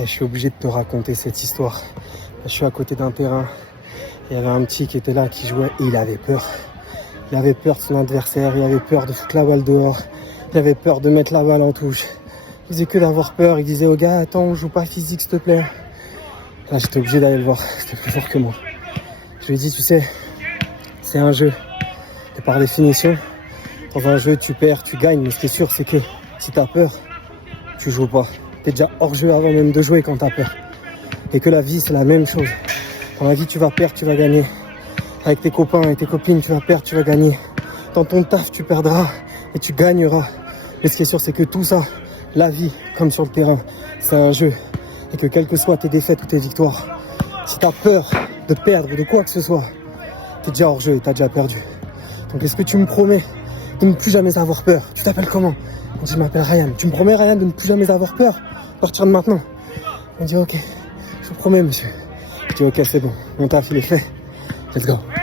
Je suis obligé de te raconter cette histoire. Je suis à côté d'un terrain. Il y avait un petit qui était là, qui jouait, et il avait peur. Il avait peur de son adversaire, il avait peur de foutre la balle dehors. Il avait peur de mettre la balle en touche. Il faisait que d'avoir peur. Il disait au gars, attends, on joue pas physique, s'il te plaît. Là, j'étais obligé d'aller le voir. C'était plus fort que moi. Je lui ai dit, tu sais, c'est un jeu. Et par définition, dans un jeu, tu perds, tu gagnes. Mais ce qui est sûr, c'est que si tu as peur, tu joues pas. Tu es déjà hors jeu avant même de jouer quand tu as peur. Et que la vie, c'est la même chose. Dans la vie, tu vas perdre, tu vas gagner. Avec tes copains et tes copines, tu vas perdre, tu vas gagner. Dans ton taf, tu perdras et tu gagneras. Mais ce qui est sûr, c'est que tout ça, la vie, comme sur le terrain, c'est un jeu. Et que quelles que soient tes défaites ou tes victoires, si tu as peur de perdre ou de quoi que ce soit, tu es déjà hors jeu et tu as déjà perdu. Donc est-ce que tu me promets de ne plus jamais avoir peur? Tu t'appelles comment? On dit, je m'appelle Ryan. Tu me promets, Ryan, de ne plus jamais avoir peur à partir de maintenant? On dit, ok, je vous promets, monsieur. Je dis, ok, c'est bon, mon taf il est fait. Let's go.